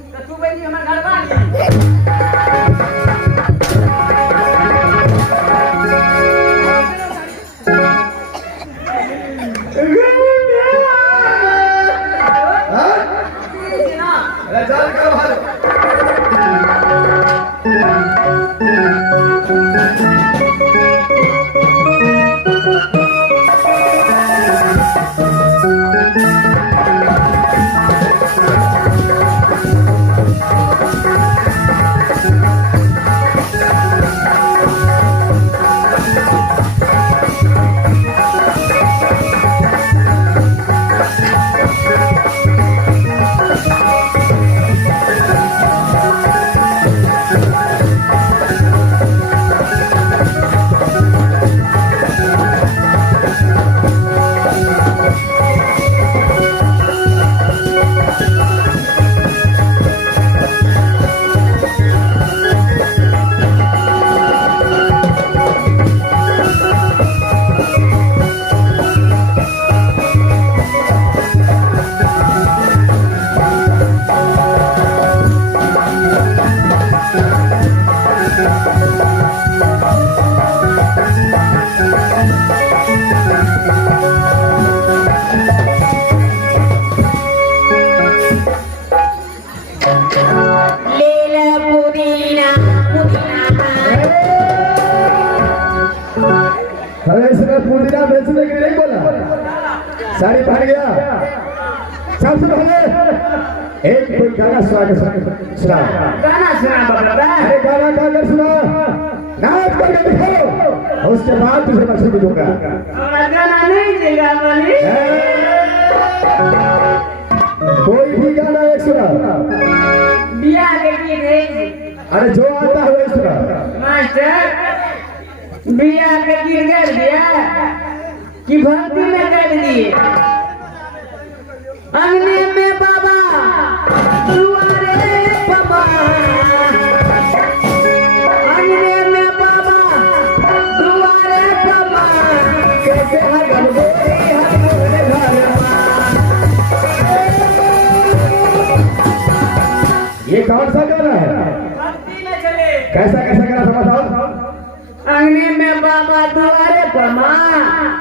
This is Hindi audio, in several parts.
तो तू बेटी हमारे घर वाली पुदीना बेचने के लिए नहीं बोला, साड़ी पहन गया। सबसे पहले एक कोई गाना सुना गाना सुना बाबा। अरे गाना गाकर सुना, नाच करके दिखाओ, उसके बाद तुझे मछली दूंगा। गाना नहीं देगा बोली, कोई भी गाना एक सुना। बिया के गीत, अरे जो आता है वही सुना। मास्टर बिया के गीत कर दिया कि भक्ति में कर दिए। अंगने में बाबा दुआरे बाबा, अंगने में बाबा दुआरे बाबा, कैसे हगल गोरी हगल घरमा। ये कौन सा गाना है? भक्ति में चले। कैसा कैसा गाना था बताओ? अंगने में बाबा दुआरे पमा,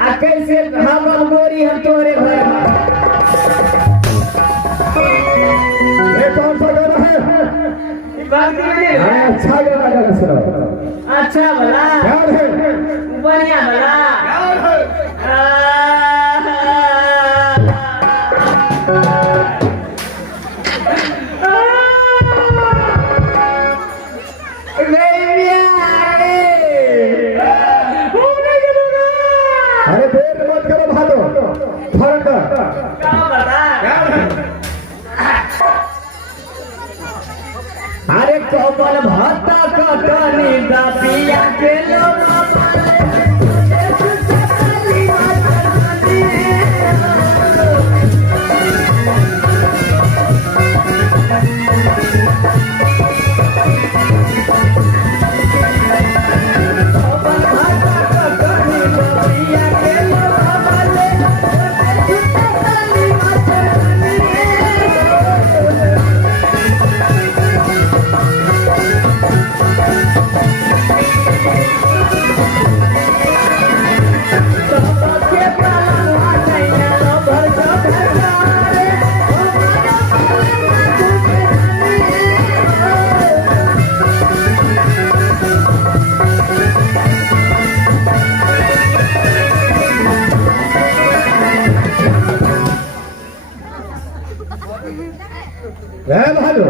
आ कैसे हगल गोरी हम तोरे घर। ये कौन सा गाना है? अच्छा गाना गाना सुनाओ। अच्छा भला, याद है? बढ़िया भला। अरे देर मत करो भादो, फरक अरे कबल भत्ता कटनी दबिया के लोग भादो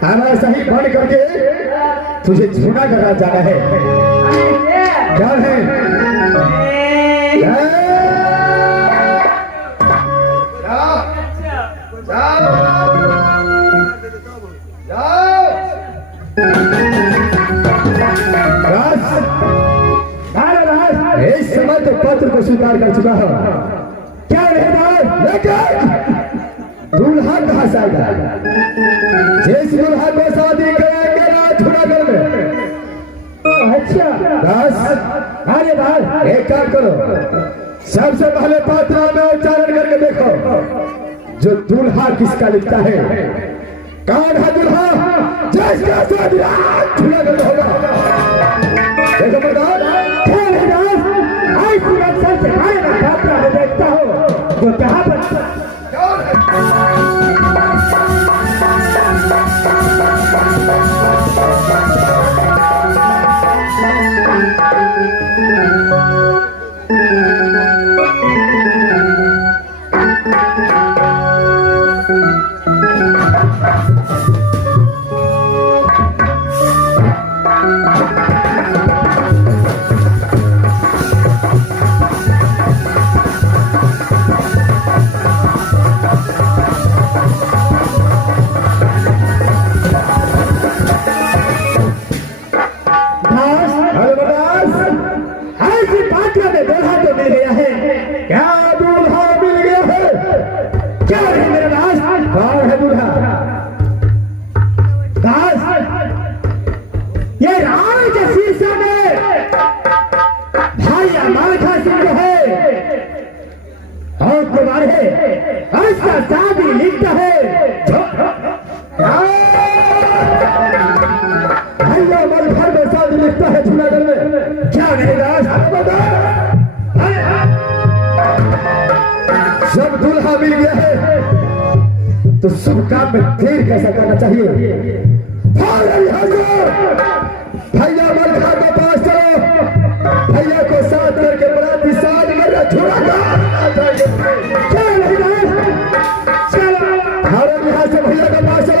तारा सही बंद करके तुझे झूठा करना जाना है। क्या है? इस समय तो पत्र को स्वीकार कर चुका है। क्या दूल्हा कहाँ से आएगा? जिस दूल्हा को शादी करेंगे राजनगर में। अच्छा बस, अरे भाई एक काम करो, सबसे पहले पात्रा में उच्चारण करके देखो जो दूल्हा किसका लिखता है। कौन है दुल्हा जिसका शादी आज झूला कर होगा? देखो मर्दान, खेल है दास, ऐसी अक्सर से भाई का छात्रा में देखता हो जो कहाँ पर कौन है? ऐसी पात्रा में दूल्हा तो मिल गया है। क्या दूल्हा मिल गया है? क्या है मेरे दास? कौन है दूल्हा? दास, ये राम के शीशे में भाई मालखा सिंह जो है और तुम्हारे उसका शादी लिखता है। भैया मलखर में शादी लिखता है जूनागढ़ में। क्या नहीं दास? जब दूल्हा मिल गया है तो शुभ काम में देर कैसा करना चाहिए? भैया मलखा के पास चलो, भैया को साथ करके बराती साथ मेरा जूनागढ़। क्या नहीं दास? चलो हमारे यहाँ से भैया के पास चलो।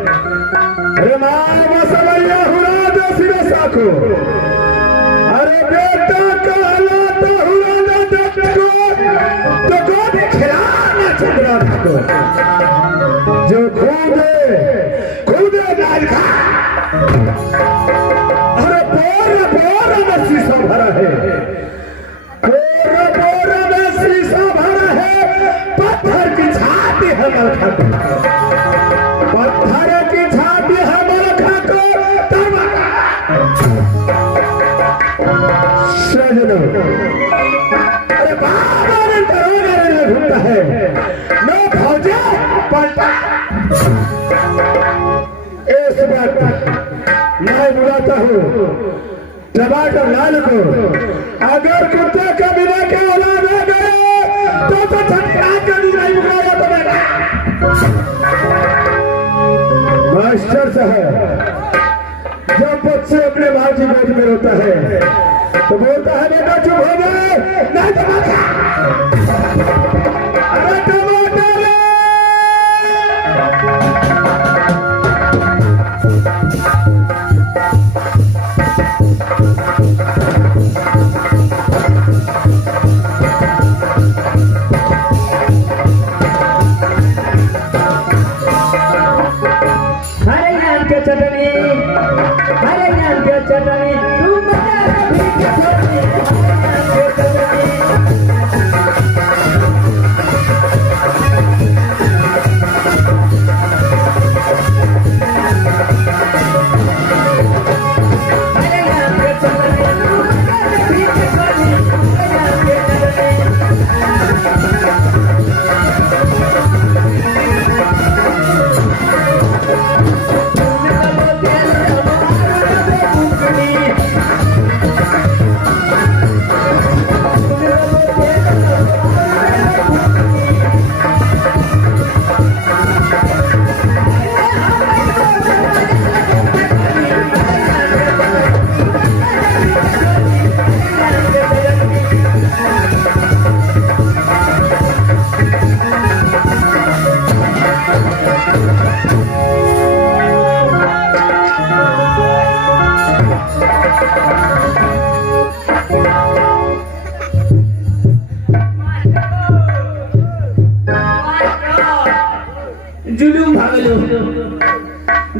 अरे मामा समैया हुरा दे सिरे साखो अरे बेटा कहलाता हुआ ना देखो तो गोदी खिलाना चंद्रा को जो कूदे नाल खा अरे बोर में शीशा भरा है बोर में शीशा भरा है पत्थर की छाती है मलखा को पत्थर की छाती है मलखा को अरे बाबा ने दरोगा ने ढूंढता है मैं फौजा पलटा इस बात मैं बुलाता हूँ टमाटर लाल को अगर कुत्ते के बिना के औलाद आ गए तो छटका के नहीं बुलाया तो बेटा मास्टर साहब जब बच्चे अपने माँ की गोद में रोता है तो बोलता है बेटा चुप हो जाए नहीं तो मत खा। अरे टमाटर हरे नाम के चटनी तुम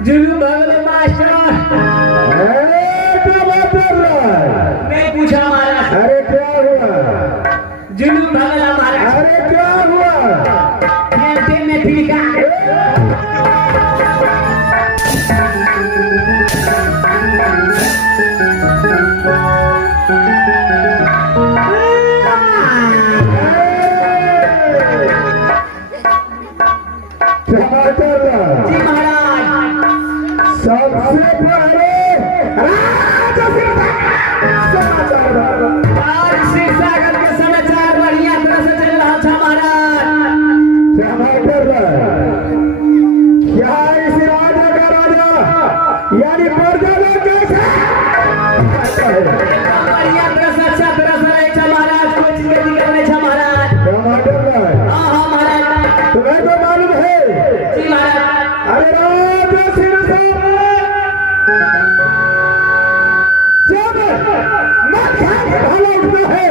जुलूम भागलो मास्टर मैं पूछा महाराज अरे क्या हुआ जुलूम भागला महाराज अरे क्या हुआ खेलते में फिरका टमाटर जी महाराज सबसे पहले समाचार आज श्री सागर के समाचार बढ़िया तरह से चल रहा था महाराज टमाटर क्या इस राजा का राजा यानी प्रजा लोग कैसे बढ़िया तरह से अच्छा तरह से रहे था महाराज कोई चीज की दिक्कत नहीं था महाराज टमाटर हाँ महाराज तुम्हें तो मालूम है जी महाराज अरे राजा सिर जब माथा भाला उठना है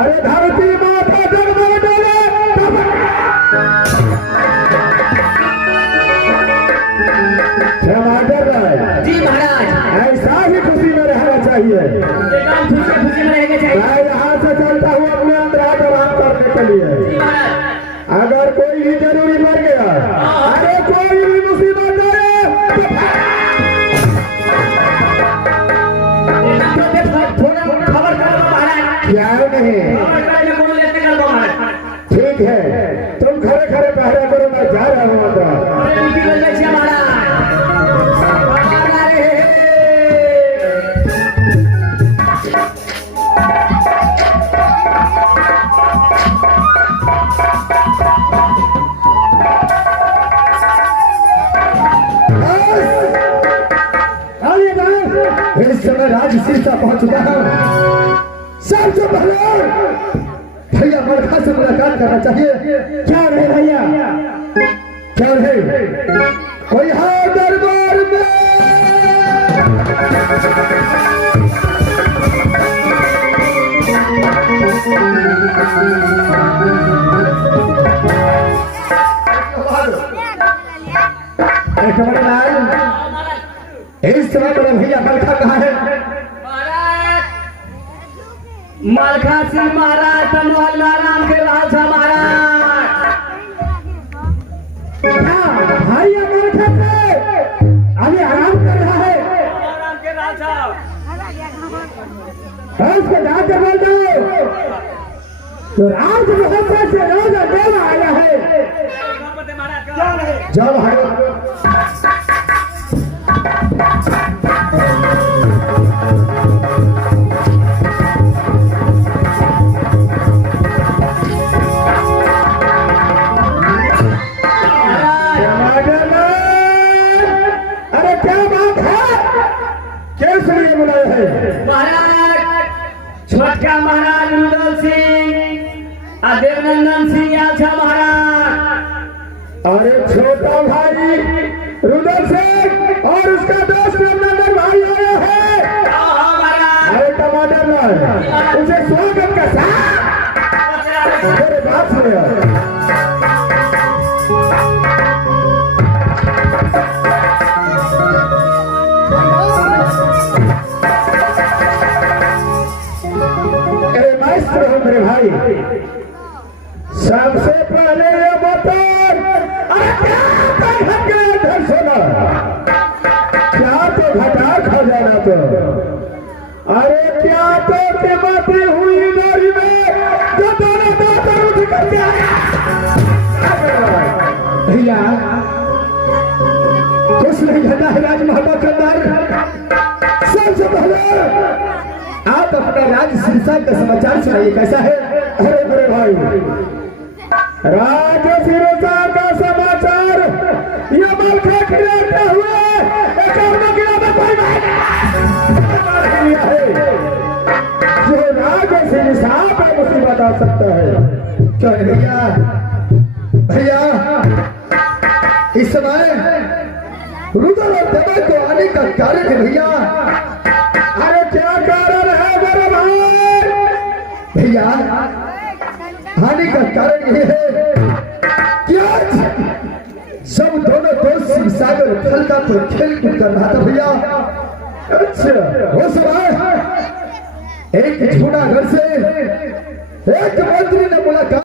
अरे धरती माथा जब में डोले तब टमाटर जी महाराज ऐसा ही खुशी में रहना चाहिए एकदम खुशी में रहना चाहिए मैं यहाँ से चलता हूँ अपने अंदर आराम करने के लिए जी महाराज अगर कोई भी जरूरी पड़ गया अरे कोई भी मुसीबत आए थोड़ा खबर करो महाराज क्या नहीं ठीक है तुम खड़े खड़े पहरा करो मैं जा रहा हूँ अंदर इस समय राजसीता पहुंच चुका है सबसे पहले भैया मलखा से मुलाकात करना चाहिए क्या रहे भैया क्या रहे कोई है दरबार में? एक बड़े लाल, इस समय बड़े भैया मलखा कहाँ है? मलखा सिंह महाराज तो मोहल्ला राम के राजा महाराज। भाई मलखा से अभी आराम कर रहा है। राम के राजा उसको जाकर बोल दो तो राज महोत्सव से रोज देव आया है। जाओ भाई। अरे क्या बात है? किस लिए बुलाए हैं? महाराज छोटका महाराज रुदल सिंह और देवनंदन सिंह यादव महाराज। अरे छोटा भाई रुदल सिंह और उसका दोस्त देवनंदन भाई आए हैं। अरे टमाटर लाल, उसे स्वागत का साथ मेरे बात सुनिए। मेरे भाई सबसे पहले ये बताओ, अरे क्या तो घटा खा जाना तो? अरे क्या तो कीमती हुई नारी में जो दोनों दांत उठ करके आया? भैया कुछ नहीं घटा है राजमहल के अंदर। सबसे पहले आप अपने राज्य सिरसा का समाचार सुनाइए, कैसा है? अरे मेरे भाई राज्य सिरसा का समाचार ये मलखा खिलाते हुए एक में कोई है जो राज्य सिरसा पर मुसीबत आ सकता है। क्या भैया? भैया इस समय रुदल और दवा को आने का कारण है भैया। अरे क्या कारण है मेरे भाई? भैया हानि का कारण यह है क्या जब दोनों दोस्त शिव सागर फलका पर खेल कूद कर रहा था भैया। अच्छा वो समय एक झूठा घर से एक